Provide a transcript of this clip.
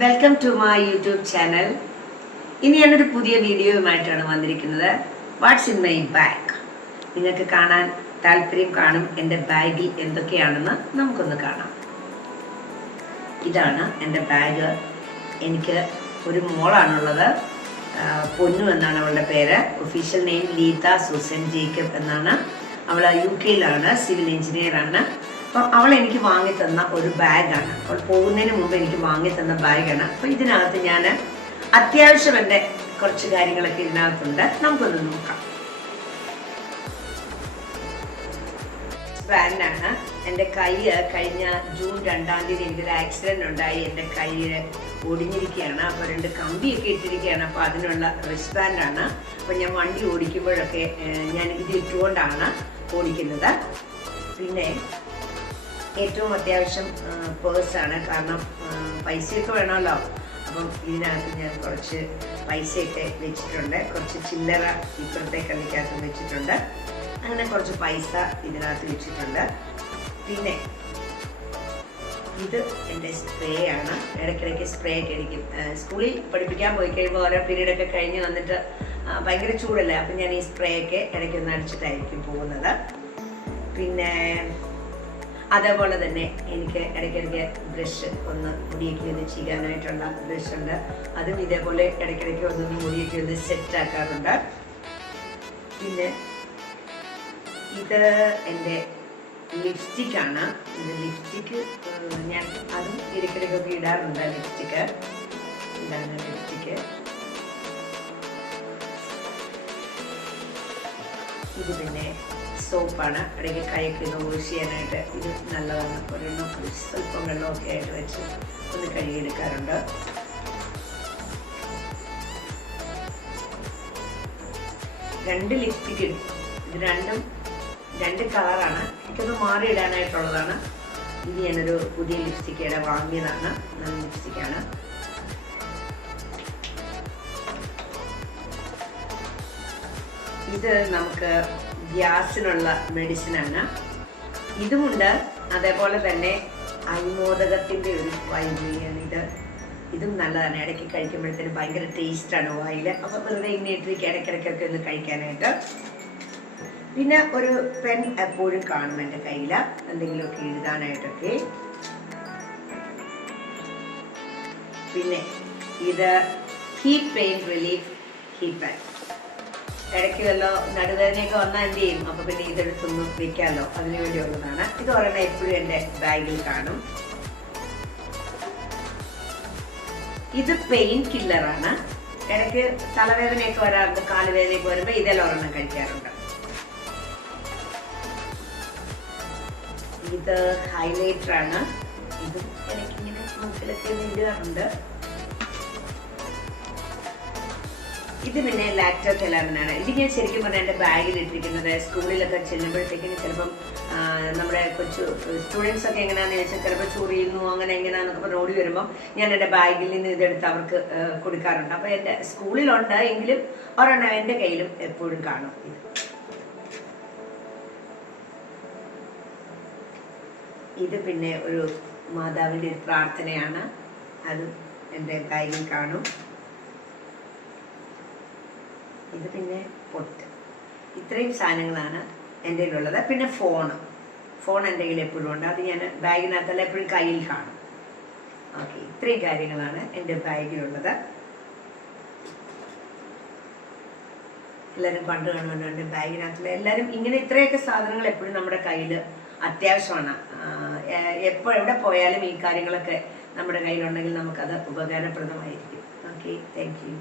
Welcome to my YouTube channel. ഇനി ഞാനൊരു പുതിയ വീഡിയോയുമായിട്ടാണ് വന്നിരിക്കുന്നത്. What's in my bag. നിങ്ങൾക്ക് കാണാൻ താല്പര്യം കാണും എൻ്റെ ബാഗിൽ എന്തൊക്കെയാണെന്ന്. നമുക്കൊന്ന് കാണാം. ഇതാണ് എൻ്റെ ബാഗ്. എനിക്ക് ഒരു മോളാണുള്ളത്. പൊന്നു എന്നാണ് അവളുടെ പേര്. ഒഫീഷ്യൽ നെയിം ലീത സൂസൻ ജേക്കബ് എന്നാണ്. അവൾ UK-യിലാണ്, സിവിൽ എഞ്ചിനീയറാണ്. അപ്പോൾ അവൾ എനിക്ക് വാങ്ങിത്തന്ന ഒരു ബാഗാണ്. അവൾ പോകുന്നതിന് മുമ്പ് എനിക്ക് വാങ്ങിത്തന്ന ബാഗാണ്. അപ്പോൾ ഇതിനകത്ത് ഞാൻ അത്യാവശ്യം എൻ്റെ കുറച്ച് കാര്യങ്ങളൊക്കെ ഇതിനകത്തുണ്ട്. നമുക്കൊന്ന് നോക്കാം. ബാൻഡാണ്. എൻ്റെ കൈ കഴിഞ്ഞ ജൂൺ 2-ാം തീയതി എനിക്കൊരു ആക്സിഡൻറ്റ് ഉണ്ടായി. എൻ്റെ കൈ ഒടിഞ്ഞിരിക്കുകയാണ്. അപ്പോൾ 2 കമ്പിയൊക്കെ ഇട്ടിരിക്കുകയാണ്. അപ്പോൾ അതിനുള്ള റിസ്റ്റ് ബാൻഡാണ്. അപ്പോൾ ഞാൻ വണ്ടി ഓടിക്കുമ്പോഴൊക്കെ ഞാൻ ഇത് ഇട്ടുകൊണ്ടാണ് ഓടിക്കുന്നത്. പിന്നെ ഏറ്റവും അത്യാവശ്യം പേഴ്സാണ്. കാരണം പൈസയൊക്കെ വേണമല്ലോ. അപ്പം ഇതിനകത്ത് ഞാൻ കുറച്ച് പൈസയൊക്കെ വെച്ചിട്ടുണ്ട്. കുറച്ച് ചില്ലറ ഇപ്പുറത്തെ കള്ളിക്കകത്ത് വെച്ചിട്ടുണ്ട്. അങ്ങനെ കുറച്ച് പൈസ ഇതിനകത്ത് വെച്ചിട്ടുണ്ട്. പിന്നെ ഇത് എൻ്റെ സ്പ്രേ ആണ്. ഇടയ്ക്കിടയ്ക്ക് സ്പ്രേ ഒക്കെ അടിക്കും. സ്കൂളിൽ പഠിപ്പിക്കാൻ പോയി കഴിയുമ്പോൾ ഓരോ പീരീഡൊക്കെ കഴിഞ്ഞ് വന്നിട്ട് ഭയങ്കര ചൂടല്ലേ. അപ്പം ഞാൻ ഈ സ്പ്രേ ഒക്കെ ഇടയ്ക്കൊന്ന് അടിച്ചിട്ടായിരിക്കും പോകുന്നത്. പിന്നെ അതേപോലെ തന്നെ എനിക്ക് ഇടയ്ക്കിടയ്ക്ക് ബ്രഷ് ഒന്ന് മുടിയൊക്കെ ഒന്ന് ചെയ്യാനായിട്ടുള്ള ബ്രഷ് ഉണ്ട്. അതും ഇതേപോലെ ഇടയ്ക്കിടയ്ക്ക് ഒന്ന് മുടിയൊക്കെ ഒന്ന് സെറ്റ് ആക്കാറുണ്ട്. പിന്നെ ഇത് എൻ്റെ ലിപ്സ്റ്റിക്കാണ്. ഇത് ലിപ്സ്റ്റിക്ക് ഞാൻ അതും ഇടയ്ക്കിടയ്ക്കൊക്കെ ഇടാറുണ്ട്. ലിപ്സ്റ്റിക്ക് ഇതാണ് ലിപ്സ്റ്റിക്ക്. ഇത് പിന്നെ സോപ്പാണ്. ഇടയ്ക്ക് കൈയൊക്കെ ഒന്ന് വാഷ് ചെയ്യാനായിട്ട് ഇത് നല്ലതാണ്. ഒരെണ്ണം സ്വല്പം വെള്ളമൊക്കെ ആയിട്ട് വെച്ച് ഒന്ന് കഴുകിയെടുക്കാറുണ്ട്. രണ്ട് ലിപ്സ്റ്റിക്ക് ഇടും. ഇത് രണ്ടും 2 കളറാണ്. എനിക്കൊന്ന് മാറി ഇടാനായിട്ടുള്ളതാണ്. ഇത് ഞാനൊരു പുതിയ ലിപ്സ്റ്റിക്കയുടെ വാങ്ങിയതാണ്. നല്ല ലിപ്സ്റ്റിക്കാണ്. ഇത് നമുക്ക് ഗ്യാസിനുള്ള മെഡിസിനാണ്. ഇതുമുണ്ട്. അതേപോലെ തന്നെ അയ്മോദകത്തിൻ്റെ ഒരു വൈദ്യുതിയാണ് ഇത്. ഇതും നല്ലതാണ്. ഇടയ്ക്ക് കഴിക്കുമ്പോഴത്തേന് ഭയങ്കര ടേസ്റ്റാണ് വായിൽ. അപ്പോൾ വെറുതെ ഇന്നിട്ടിരിക്കുക ഇടയ്ക്കിടയ്ക്കൊക്കെ ഒന്ന് കഴിക്കാനായിട്ട്. പിന്നെ ഒരു പെൻ എപ്പോഴും കാണും എൻ്റെ കയ്യിൽ, എന്തെങ്കിലുമൊക്കെ എഴുതാനായിട്ടൊക്കെ. പിന്നെ ഇത് heat pain relief heat pan. ഇടയ്ക്ക് വല്ലോ നടുവേദനയൊക്കെ വന്നാൽ എന്ത് ചെയ്യും? അപ്പോൾ പിന്നെ ഇതെടുത്തൊന്നും വെക്കാമല്ലോ, അതിനു വേണ്ടിയുള്ളതാണ്. ഇത് ഒരെണ്ണം എപ്പോഴും എൻ്റെ ബാഗിൽ കാണും. ഇത് പെയിൻ കില്ലറാണ്. ഇടയ്ക്ക് തലവേദനയൊക്കെ വരാറുണ്ട്, കാലുവേദനയൊക്കെ വരുമ്പോൾ ഇതെല്ലാം ഒരെണ്ണം കഴിക്കാറുണ്ട്. ഇത് ഹൈലൈറ്ററാണ്. ഇതും ഇടയ്ക്കിങ്ങനെ മൂക്കിലൊക്കെ ഇടാറുണ്ട്. ഇത് പിന്നെ ലാക്ടോകെലാമിനാണ്. ഇത് ഞാൻ ശരിക്കും പറഞ്ഞാൽ എൻ്റെ ബാഗിൽ ഇട്ടിരിക്കുന്നത്. സ്കൂളിലൊക്കെ ചെല്ലുമ്പോഴത്തേക്കിന് ചിലപ്പം നമ്മുടെ കൊച്ചു സ്റ്റുഡൻസ് ഒക്കെ എങ്ങനെയാണെന്ന് ചോദിച്ചാൽ ചിലപ്പോൾ ചൊറിയുന്നു അങ്ങനെ എങ്ങനെയാണെന്നൊക്കെ പറഞ്ഞ് ഓടി വരുമ്പോൾ ഞാൻ എൻ്റെ ബാഗിൽ നിന്ന് ഇതെടുത്ത് അവർക്ക് കൊടുക്കാറുണ്ട്. അപ്പോൾ എൻ്റെ സ്കൂളിലുണ്ട് എങ്കിലും ഒരെണ്ണം എൻ്റെ കയ്യിലും എപ്പോഴും കാണും. ഇത് പിന്നെ ഒരു മാതാവിൻ്റെ ഒരു പ്രാർത്ഥനയാണ്. അതും എൻ്റെ ബാഗിൽ കാണും. ഇത് പിന്നെ പൊട്ട്. ഇത്രയും സാധനങ്ങളാണ് എൻ്റെ കയ്യിലുള്ളത്. പിന്നെ ഫോൺ എൻ്റെ കയ്യിൽ എപ്പോഴും ഉണ്ട്. അത് ഞാൻ ബാഗിനകത്തല്ല എപ്പോഴും കയ്യിൽ കാണും. ഓക്കെ, ഇത്രയും കാര്യങ്ങളാണ് എൻ്റെ ബാഗിലുള്ളത്. എല്ലാവരും കണ്ടു കാണുന്നുണ്ട് എൻ്റെ ബാഗിനകത്തുള്ള എല്ലാവരും ഇങ്ങനെ ഇത്രയൊക്കെ സാധനങ്ങൾ എപ്പോഴും നമ്മുടെ കയ്യിൽ അത്യാവശ്യമാണ്. എവിടെ പോയാലും ഈ കാര്യങ്ങളൊക്കെ നമ്മുടെ കയ്യിലുണ്ടെങ്കിൽ നമുക്കത് ഉപകാരപ്രദമായിരിക്കും. Okay, thank you.